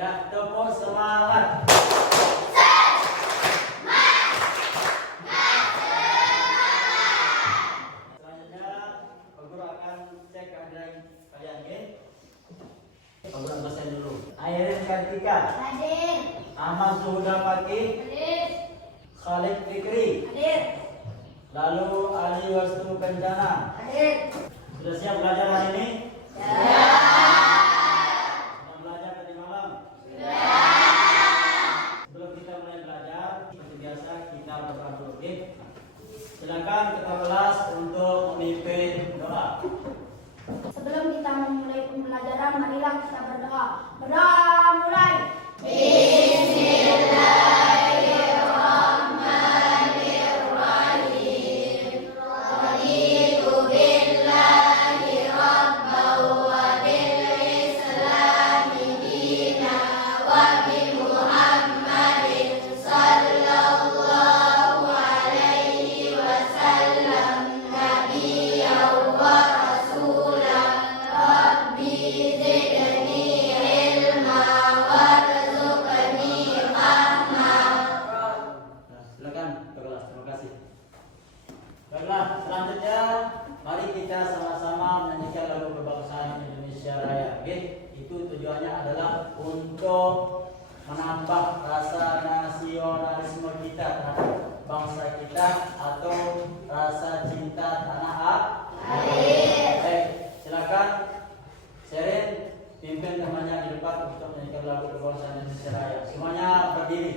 Ya, tepuk semangat. Selanjutnya, Pak Guru akan cek kehadiran kalian, oke? Pak Guru absen dulu. Airin Kartika. Hadir. Ahmad Suhuda Fakih. Hadir. Khalid Fikri. Hadir. Lalu Ali Wastu Kencana. Hadir. Sudah siap belajar hari ini? Ya. Sudah belajar tadi malam? Sebelum kita mulai belajar, seperti biasa kita berdoa dulu, oke? Silakan ketua kelas untuk memimpin doa. Sebelum kita memulai pembelajaran, marilah kita berdoa. Berdoa mulai. Silakan ketua kelas, terima kasih. Baiklah, selanjutnya mari kita sama-sama menyanyikan lagu kebangsaan Indonesia Raya. Oke, itu tujuannya adalah untuk menambah rasa nasionalisme kita terhadap bangsa kita atau rasa cinta tanah air. Baik, silakan Sherin pimpin temannya di depan untuk menyanyikan lagu kebangsaan Indonesia Raya. Semuanya berdiri.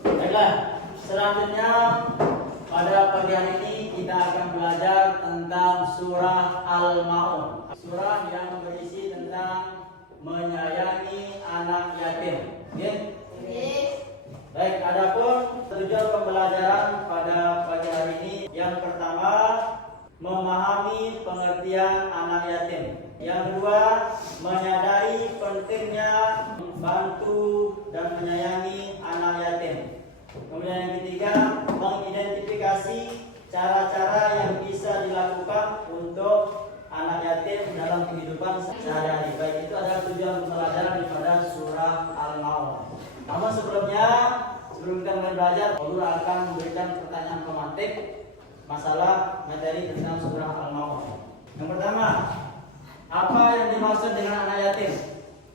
Baiklah, selanjutnya pada pagi hari ini kita akan belajar tentang surah Al-Maun. Surah yang berisi tentang menyayangi anak yatim. Oke? Baik, adapun tujuan pembelajaran pada pagi hari ini yang pertama memahami pengertian anak yatim. Yang kedua, menyadari pentingnya membantu dan menyayangi anak yatim. Kemudian yang ketiga, mengidentifikasi cara-cara yang bisa dilakukan untuk anak yatim dalam kehidupan sehari-hari. Baik, itu adalah tujuan pembelajaran daripada surah Al-Maun. Namun sebelum kita mulai belajar, Guru akan memberikan pertanyaan pematik masalah materi tentang surah Al-Maun. Yang pertama, apa yang dimaksud dengan anak yatim?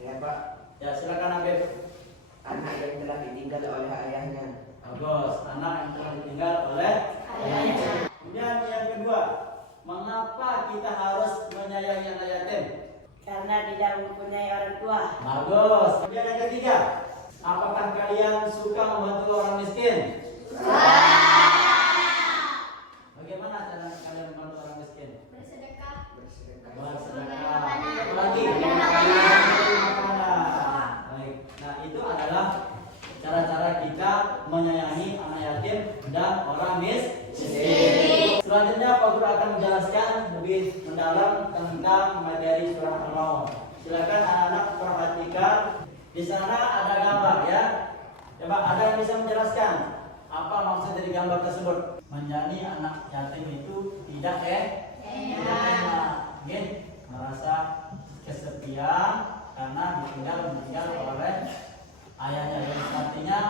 Ya Pak, Ya, silakan Habib. anak yang telah ditinggal oleh ayahnya. Bagus, anak yang telah ditinggal oleh ayahnya. Kemudian yang kedua, mengapa kita harus menyayangi anak yatim? Karena tidak mempunyai orang tua. Bagus. Kemudian yang ketiga, apakah kalian suka membantu orang miskin? Bagaimana cara kalian membantu orang miskin? Bersedekah. Bersedekah. Apa lagi? Memberi makanan. Baik. Nah, itu adalah cara-cara kita menyayangi anak yatim dan orang miskin. Selanjutnya Pak Guru akan menjelaskan lebih mendalam tentang materi surah Al-Maun. Silakan anak-anak perhatikan. Di sana ada gambar ya. Coba ada yang bisa menjelaskan apa maksud dari gambar tersebut? Menjadi anak yatim itu tidak enak. Merasa kesepian karena meninggal oleh ayahnya, yang artinya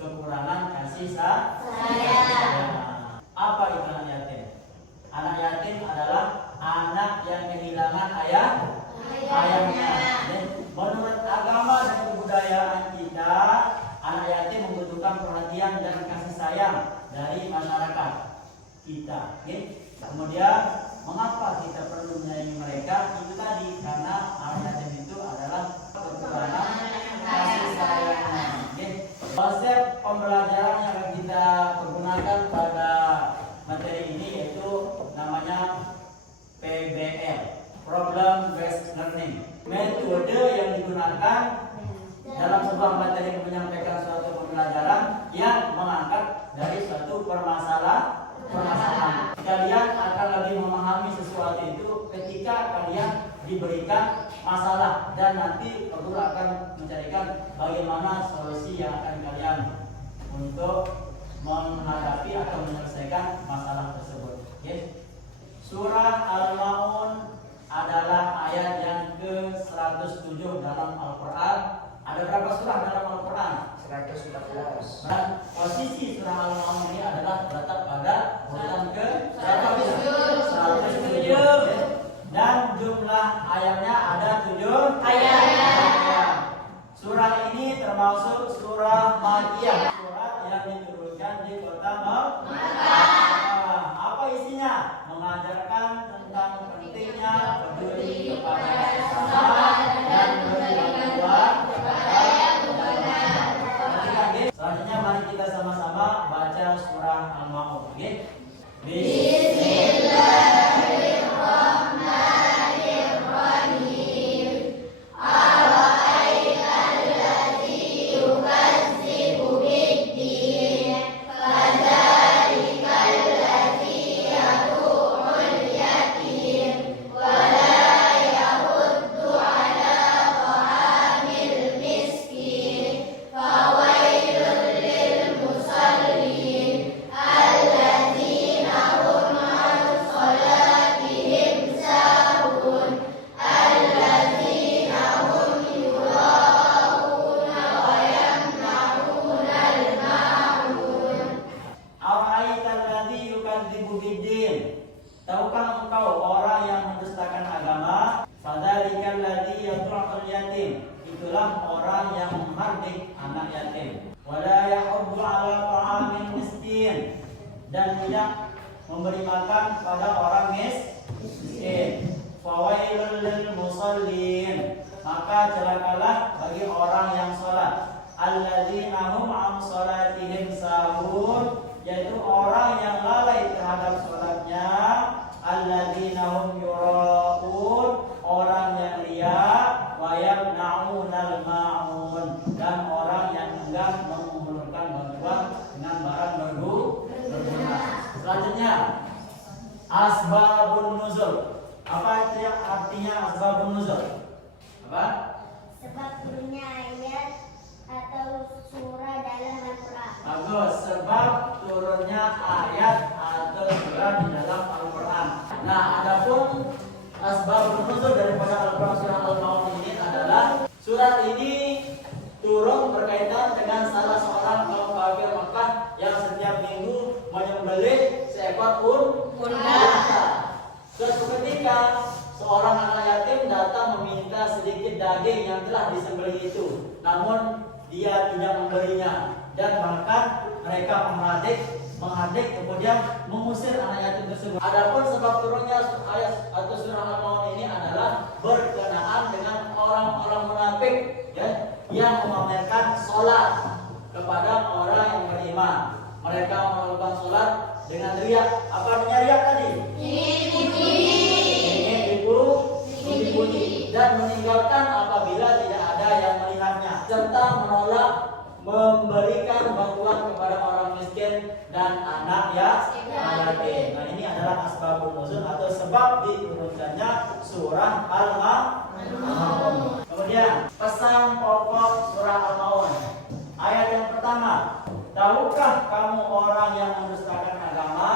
kekurangan kasih sayang. Apa itu anak yatim? Anak yatim adalah anak yang kehilangan ayahnya. Menurut agama dan kebudayaan kita, anak yatim membutuhkan perhatian dan kasih sayang dari masyarakat kita. Kemudian, mengapa kita perlu menyayangi mereka? Itu tadi, karena anak yatim itu adalah kekurangan kasih sayangnya. Konsep pembelajaran yang akan kita pergunakan pada materi ini yaitu namanya PBL, Problem Based Learning. Metode yang digunakan dalam sebuah materi yang menyampaikan suatu pembelajaran yang mengangkat dari suatu permasalahan ketika kalian diberikan masalah dan nanti guru akan mencarikan bagaimana solusi yang akan kalian untuk menghadapi atau menyelesaikan masalah tersebut. Okay? Surah Al-Maun adalah ayat yang ke-107 dalam Al-Quran. Ada berapa surah dalam Al-Quran? 114. Dan posisi surah Al-Maun ini adalah terletak pada urutan ke-107. Dan jumlah ayatnya ada 7 ayat. Surah ini termasuk surah Makkiyah, surat yang diturunkan di kota Makkah. Apa isinya? Mengajarkan tentang pentingnya peduli kepada sesama dan bertanggung jawab kepada kebenaran. Selanjutnya mari kita sama-sama baca surah Al-Maun. Okay? Tahukah engkau orang yang mendustakan agama? Fadzalikal ladzi yad'ul yatim. Itulah orang yang menghardik anak yatim. Wala yahuddu 'ala ta'amil miskin. Dan tidak memberi makan pada orang miskin. Fawailul lil musallin. Maka celakalah bagi orang yang salat. Alladzina hum 'an salatihim sahun. Yaitu orang yang lalai terhadap salatnya. Alladzina hum yura'un, orang yang riya, wa yamna'unal ma'un, dan orang yang enggan mengumpulkan bantuan dengan barang berguna. Selanjutnya, asbabun nuzul. Apa itu yang artinya asbabun nuzul? Apa? Sebab turunnya ayat atau surah dalam Al-Quran. Bagus, sebab turunnya ayat atau surah di dalam Al-Quran. Nah, adapun asbabun nuzul daripada Al-Quran surah Al-Maun ini adalah surat ini turun berkaitan dengan salah seorang kaum kafir Makkah yang setiap minggu menyembelih seekor unta. Suatu ketika seorang anak yatim datang meminta sedikit daging yang telah disembelih itu, namun dia tidak memberinya, dan bahkan mereka menghardik kemudian mengusir anak yatim tersebut. Adapun sebab turunnya ayat atau surah Al-Maun ini adalah berkenaan dengan orang-orang munafik, ya, yang memamerkan sholat kepada orang yang beriman. Mereka melakukan sholat dengan riak. Apa artinya riak tadi? Ingin dipuji dan meninggalkan apabila tidak ada yang melihatnya, serta menolak memberikan bantuan kepada orang miskin dan anak yatim. Nah, ini adalah asbabun nuzul atau sebab diturunkannya surah Al-Maun. Kemudian pesan pokok surah Al-Maun. Ayat yang pertama, tahukah kamu orang yang mendustakan agama?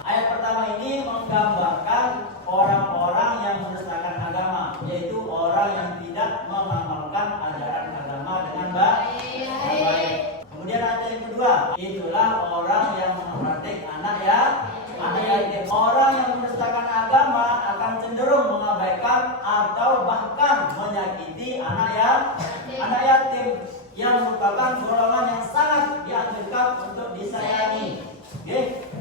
Ayat pertama ini menggambarkan orang-orang yang mendustakan agama, yaitu orang yang tidak mengamalkan ajaran agama dengan baik. Kemudian ayat yang kedua, itulah orang yang menghardik anak yatim. Orang yang mendustakan agama akan cenderung mengabaikan atau bahkan menyakiti anak yatim yang merupakan golongan yang sangat dianjurkan untuk disayangi,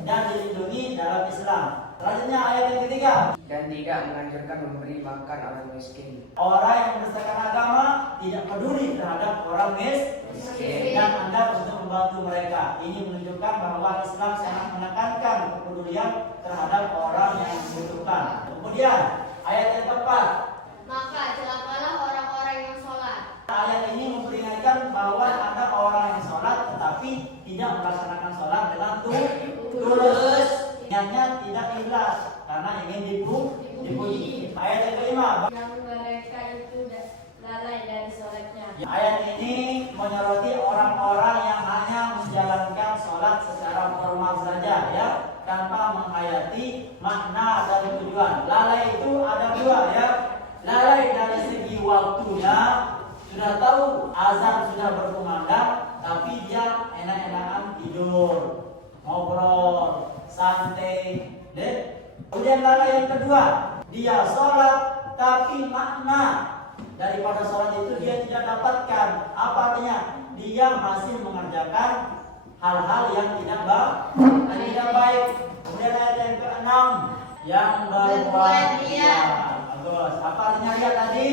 dan dilindungi dalam Islam. Selanjutnya ayat yang ketiga, Dan tidak menganjurkan memberi makan orang miskin. orang yang mendustakan agama tidak peduli terhadap orang miskin dan hendak untuk membantu mereka. Ini menunjukkan bahwa Islam sangat menekankan kepedulian terhadap orang yang membutuhkan. Kemudian ayat yang keempat, Maka celakalah orang-orang yang sholat. ayat ini memperingatkan bahwa ada orang yang sholat tetapi tidak melaksanakan sholat dengan tulus. Niatnya tidak ikhlas karena ingin dipuji. dipuji. Ayat yang kelima, yang mereka itu lalai dari sholatnya. ayat ini menyoroti orang-orang yang hanya menjalankan sholat secara formal saja, ya, tanpa menghayati makna dan tujuan. Lalai itu ada dua, ya. Lalai dari segi waktunya, sudah tahu azan sudah berkumandang, tapi dia enak-enakan tidur, ngobrol, santai, deh. Kemudian lalai yang kedua, dia sholat tapi makna daripada sholat itu dia tidak dapatkan. Apa artinya? Dia masih mengerjakan hal-hal yang tidak baik. Kemudian ayat yang keenam, yang berbuat riya. Bagus. Apa artinya riya tadi?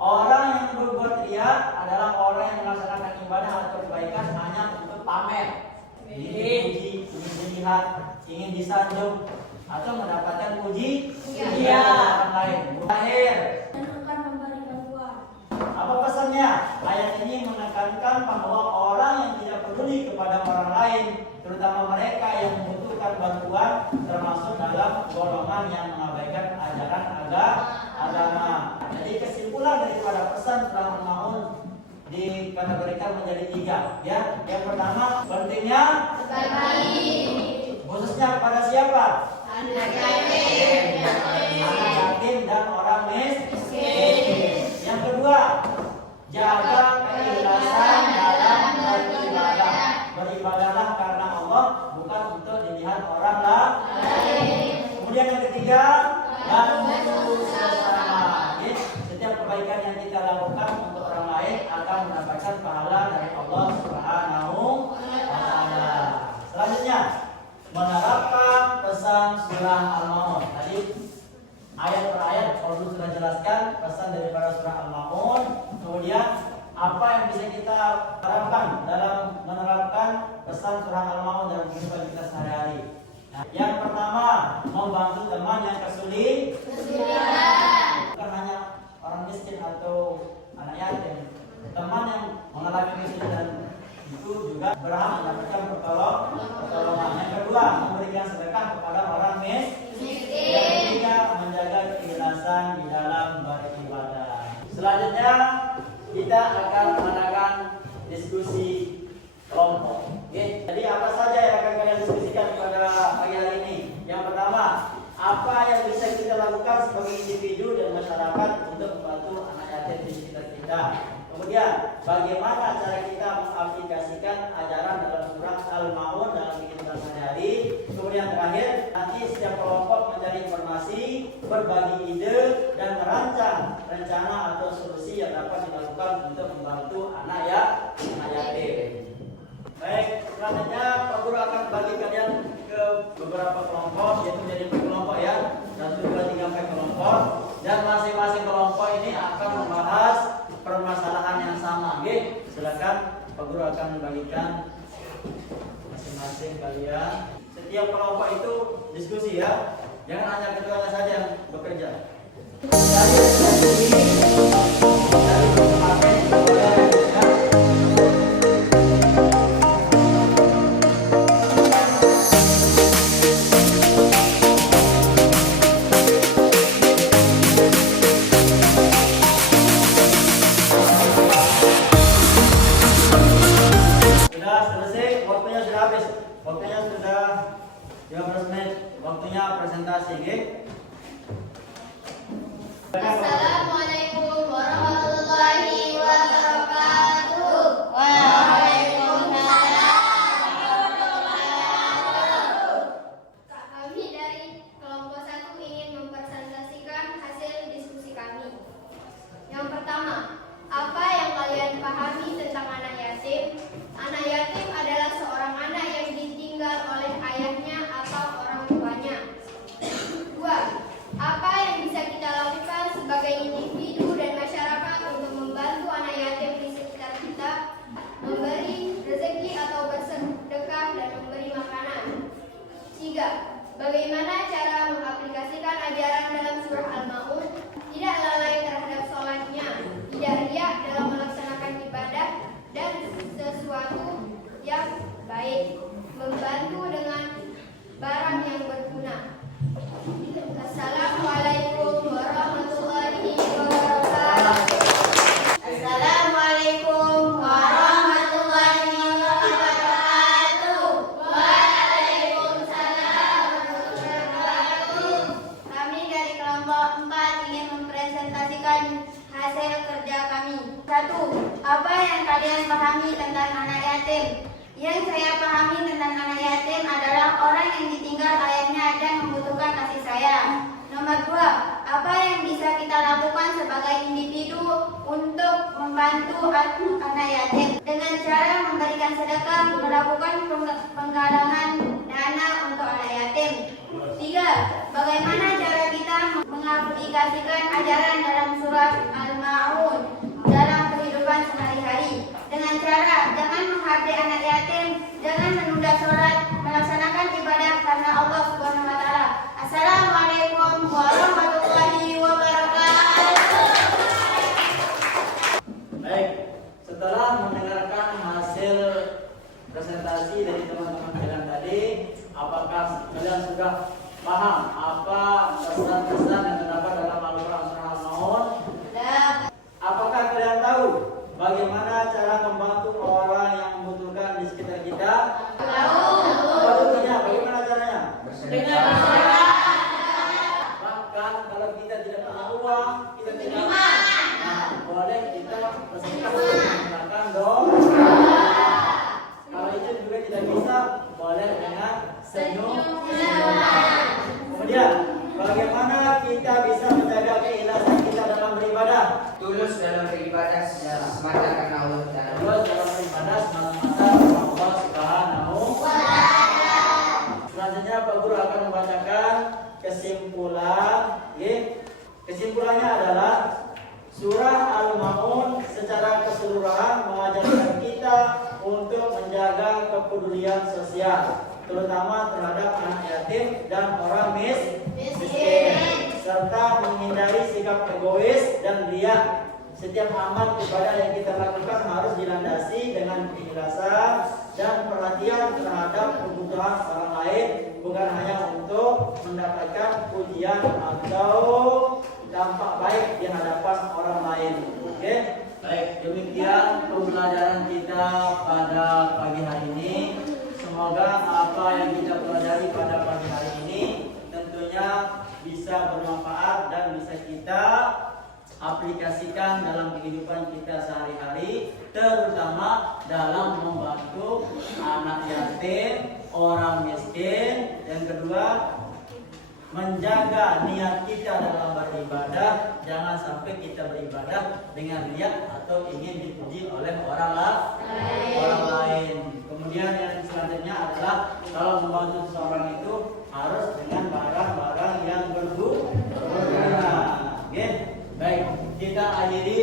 Orang yang berbuat riya adalah orang yang melaksanakan ibadah atau kebaikan hanya untuk pamer, ingin dipuji, ingin dilihat, ingin disanjung, atau mendapatkan puji dari orang lain. Terakhir, dan akan memberi bantuan. apa pesannya? Ayat ini menekankan bahwa orang yang tidak peduli kepada orang lain, terutama mereka yang membutuhkan bantuan, termasuk dalam golongan yang mengabaikan ajaran agama. Jadi kesimpulan daripada pesan surah Al-Maun dikategorikan menjadi tiga, ya. Yang pertama, pentingnya Berbagi. khususnya kepada siapa? Anak Anak yatim dan orang miskin. Yang kedua, jaga keikhlasan dalam beribadah. Beribadahlah karena Allah, bukan untuk dilihat orang lain. Kemudian yang ketiga, bantu sesama. Setiap kebaikan yang kita lakukan untuk orang lain akan mendapatkan pahala dari Allah Subhanahu wa Ta'ala. Selanjutnya, menerapkan pesan surah Al-Maun. Tadi ayat per ayat Rasul sudah jelaskan pesan daripada surah Al-Maun. Kemudian apa yang bisa kita harapkan dalam menerapkan pesan surah Al-Maun dalam kehidupan kita sehari-hari? Nah, yang pertama, membantu teman yang kesulitan. Bukan hanya orang miskin atau anak yatim, teman yang mengalami kesulitan itu juga berhak mendapatkan pertolongan. Yang kedua, memberikan sedekah kepada orang miskin. Yang ketiga, menjaga keikhlasan di dalam beribadah. Selanjutnya, kita akan mengadakan diskusi kelompok. Oke, jadi apa saja yang akan kalian diskusikan pada pagi hari ini? Yang pertama, apa yang bisa kita lakukan sebagai individu dan masyarakat untuk membantu anak yatim di sekitar kita? Kemudian, bagaimana cara kita mengaplikasikan ajaran dalam surah Al-Maun dalam kehidupan sehari-hari? Kemudian terakhir, nanti setiap kelompok mencari informasi, berbagi ide, dan merancang rencana atau solusi yang dapat dilakukan untuk membantu anak yatim. Baik, selanjutnya Pak Guru akan bagi kalian ke beberapa kelompok, yaitu menjadi kelompok, ya, 1, 2, 3, 4 kelompok, dan masing-masing kelompok ini akan membahas permasalahan yang sama. Oke, silakan Pak Guru akan membagikan masing-masing kalian. Setiap kelompok itu diskusi, ya, jangan hanya ketuanya saja yang bekerja. Sudah selesai, waktunya sudah habis. Waktunya sudah 15 menit. Waktunya presentasi, oke? Assalamualaikum warahmatullahi wabarakatuh. Kami dari kelompok 1 ingin mempresentasikan hasil diskusi kami. Yang pertama, apa yang kalian pahami tentang anak yatim? Anak yatim adalah seorang anak yang ditinggal oleh ayahnya atau orang tuanya. 2. Apa yang bisa kita lakukan sebagai individu dan masyarakat untuk membantu anak yatim di sekitar kita? Memberi rezeki atau bersedekah dan memberi makanan. 3. Bagaimana cara mengaplikasikan ajaran dalam surah Al-Maun? Tidak lalai terhadap sholatnya, tidak riak dalam melaksanakan ibadah, dan sesuatu yang baik, membantu dengan barang yang berguna. yang kalian pahami tentang anak yatim? Yang saya pahami tentang anak yatim adalah orang yang ditinggal ayahnya dan membutuhkan kasih sayang. Nomor 2, apa yang bisa kita lakukan sebagai individu untuk membantu anak yatim? Dengan cara memberikan sedekah, melakukan penggalangan dana untuk anak yatim. 3, bagaimana cara kita mengaplikasikan ajaran dalam surat Al-Ma'un dalam kehidupan sehari-hari? Dengan cara jangan menghardik anak yatim, jangan menunda sholat, melaksanakan ibadah karena Allah Subhanahu wa taala. Assalamualaikum warahmatullahi wabarakatuh. Baik, setelah mendengarkan hasil presentasi dari teman-teman kalian tadi, apakah kalian sudah paham apa pesan-pesan yang terdapat dalam Al-Quran Surah Al-Maun? Apakah kalian tahu bagaimana cara membantu orang yang membutuhkan di sekitar kita? Apa contohnya? Bagaimana caranya? Bahkan kalau kita tidak punya uang, kita tidak boleh kita bersedekah menggunakan doa. Kalau itu juga tidak bisa, boleh dengan senyum. Kemudian, bagaimana kita bisa menjaga keikhlasan kita dalam beribadah? Tulus dalam beribadah semata karena Allah Ta'ala. Tulus dalam beribadah semata karena Allah Subhanahu wa Ta'ala. Selanjutnya Pak Guru akan membacakan kesimpulan. Kesimpulannya adalah surah Al-Ma'un secara keseluruhan mengajarkan kita untuk menjaga kepedulian sosial, terutama terhadap anak yatim dan orang miskin, serta menghindari sikap egois dan riya. Setiap amal ibadah yang kita lakukan harus dilandasi dengan keikhlasan dan perhatian terhadap kebutuhan orang lain, bukan hanya untuk mendapatkan pujian atau dampak baik di hadapan orang lain. Oke, baik, demikian pembelajaran kita pada pagi hari ini. Semoga apa yang kita pelajari pada pagi hari ini tentunya bisa bermanfaat dan bisa kita aplikasikan dalam kehidupan kita sehari-hari, terutama dalam membantu anak yatim, orang miskin. Yang kedua, menjaga niat kita dalam beribadah. Jangan sampai kita beribadah dengan niat atau ingin dipuji oleh orang lain. Kemudian yang selanjutnya adalah kalau membantu seseorang itu harus dengan barang-barang yang berguna. Oke, baik, kita akhiri